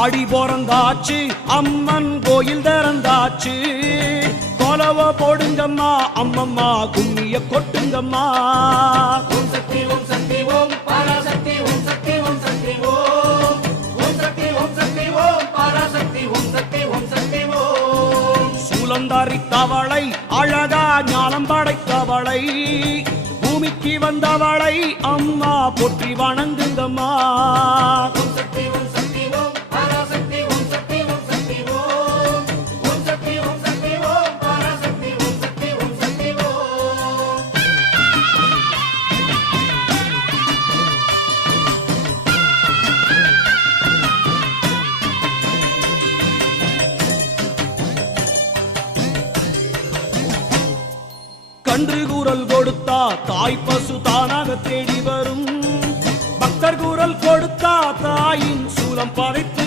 ஆடி பிறந்தாச்சு அம்மன் கோயில் திறந்தாச்சு கொலவ போடுங்கம்மா அம்மம்மா கும்மிய கொட்டுங்கம்மா ஓம் சக்தி ஓம் சக்தி ஓம் பராசக்தி ஓம் சக்தி ஓம் சக்தி ஓம் ஓம் சக்தி ஓம் சக்தி ஓம் பராசக்தி ஓம் சக்தி ஓம் சக்தி ஓம் சூலந்தாரி தவளை அழகா ஞானம் படைத்தவளை பூமிக்கு வந்தவளை அம்மா போற்றி வணங்குங்கம்மா ஓம் சக்தி ஓம் சக்தி ஓம் பராசக்தி ஓம் சக்தி ஓம் சக்தி ஓம் ஓம் சக்தி ஓம் சக்தி ஓம் பராசக்தி ஓம் சக்தி ஓம் சக்தி ஓம் கன்று கூறல் கொடுத்தா தாய் பசு தானாக தேடி வரும் பக்தர் கூறல் கொடுத்தா தாயின் சூலம் பதைத்து